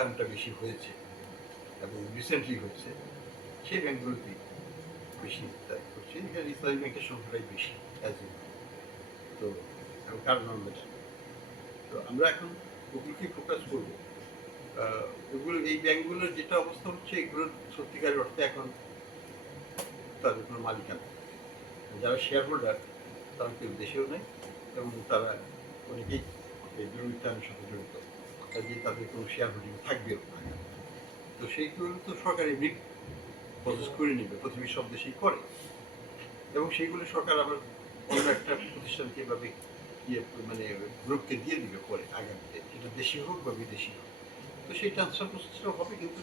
অর্থায়নটা বেশি হয়েছে এবং রিসেন্টলি হয়েছে, সেই ব্যাংকগুলোতেই বেশি তাই করছে। এখানে ইসলামী ব্যাংকের সংখ্যাটাই বেশি অ্যাজ তো কারণ আমরা তো আমরা এখন ওগুলোকে ফোকাস করব। ওগুলো, এই ব্যাংকগুলোর যেটা অবস্থা হচ্ছে এগুলোর সত্যিকারের অর্থে এখন তাদের কোনো মালিকানা। যারা শেয়ার হোল্ডার তারা কেউ দেশেও নেই, এবং তারা অনেকেই এই দুর্নীতির সাথে জড়িত। কাজে তাদের কোনো শেয়ার হোল্ডিং থাকবেও না। তো সেইগুলো তো সরকার এমনি প্রসেস করে নেবে পৃথিবীর সব দেশেই করে। এবং সেইগুলো সরকার আবার অন্য একটা প্রতিষ্ঠানকে বা ব্যক্তি- ইয়ে মানে গ্রুপকে দিয়ে দিবে পরে, আগামীতে। সেটা দেশি হোক বা বিদেশি হোক। তো সেই ট্রান্সফার প্রসেসটা হবে, কিন্তু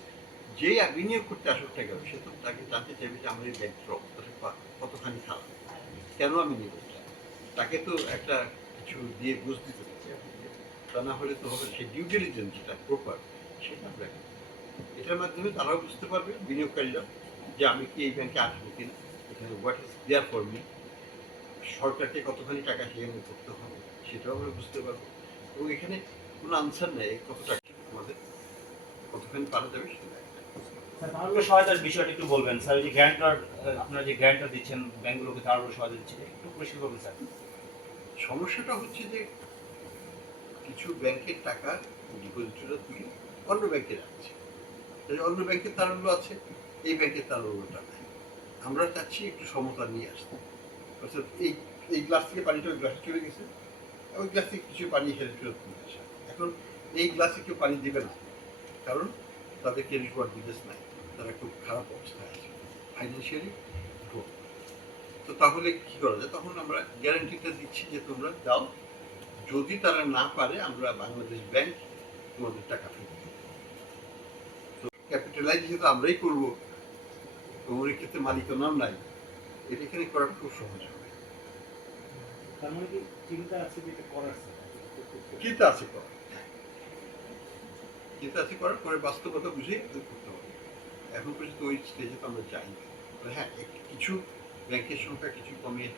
যে বিনিয়োগ করতে আসুক না কেন, সে তো তাকে জানতে চাইবে যে আমার এই অবস্থাটা কতখানি খারাপ। কেন আমি নিব তাকে তো একটা কিছু দিয়ে বুঝ দিতে হবে। তা না হলে তো হবে সেই ডিউ ডিলিজেন্স যেটা প্রপার সেটা এটার মাধ্যমে তারাও বুঝতে পারবে বিনিয়োগকারীরা যে আমি কি এই ব্যাংকে আসব কিনা এখানে what is there for me সরকারকে কতখানি টাকা সেখানে করতে হবে সেটাও আমরা বুঝতে পারব। এবং এখানে কোনো আনসার নেই কত টাকা আমাদের কতখানি পারা যাবে সেটা। সহায়তার বিষয়টা একটু বলবেন। স্যার যে আপনারা যে গ্র্যান্টার দিচ্ছেন ব্যাংকগুলোকে সহায়তা একটু পরিষ্কার করবেন স্যার? সমস্যাটা হচ্ছে যে কিছু ব্যাংকের টাকা ডিপোজিটরা তুলে অন্য ব্যাংকে রাখছে। অন্য ব্যাংকের তারল্য আছে, এই ব্যাংকের তারল্যটা নাই। আমরা চাচ্ছি একটু সমতা নিয়ে আসতে। অর্থাৎ এই এই গ্লাস থেকে পানিটা ওই গ্লাসে চলে গেছে ওই গ্লাস থেকে কিছু পানি হেরে ফেরত নিয়ে আসা। এখন এই গ্লাসে কেউ পানি দেবে না, কারণ তাদের ক্রেডিট কার্ড বিজনেস নাই, তারা খুব খারাপ অবস্থায় আছে ফাইন্যান্সিয়ালি তো তাহলে কি করা যায়? তখন আমরা গ্যারান্টিটা দিচ্ছি যে তোমরা দাও যদি তারা না পারে আমরা বাংলাদেশ ব্যাংক তোমাদের টাকা ফেরত। তো ক্যাপিটালাইজ যেহেতু আমরাই করব তোমার ক্ষেত্রে মালিকানাও নাই এটা এখানে করাটা খুব সহজ হবে। তার মানে কি চিন্তা আছে যে এটা করার চিন্তা আছে করার। চিন্তা আছে করার পরে বাস্তবতা বুঝে করতে হবে। এখন পর্যন্ত ওই স্টেজে তো আমরা তবে হ্যাঁ কিছু ব্যাংকের সংখ্যা কিছু কমিয়ে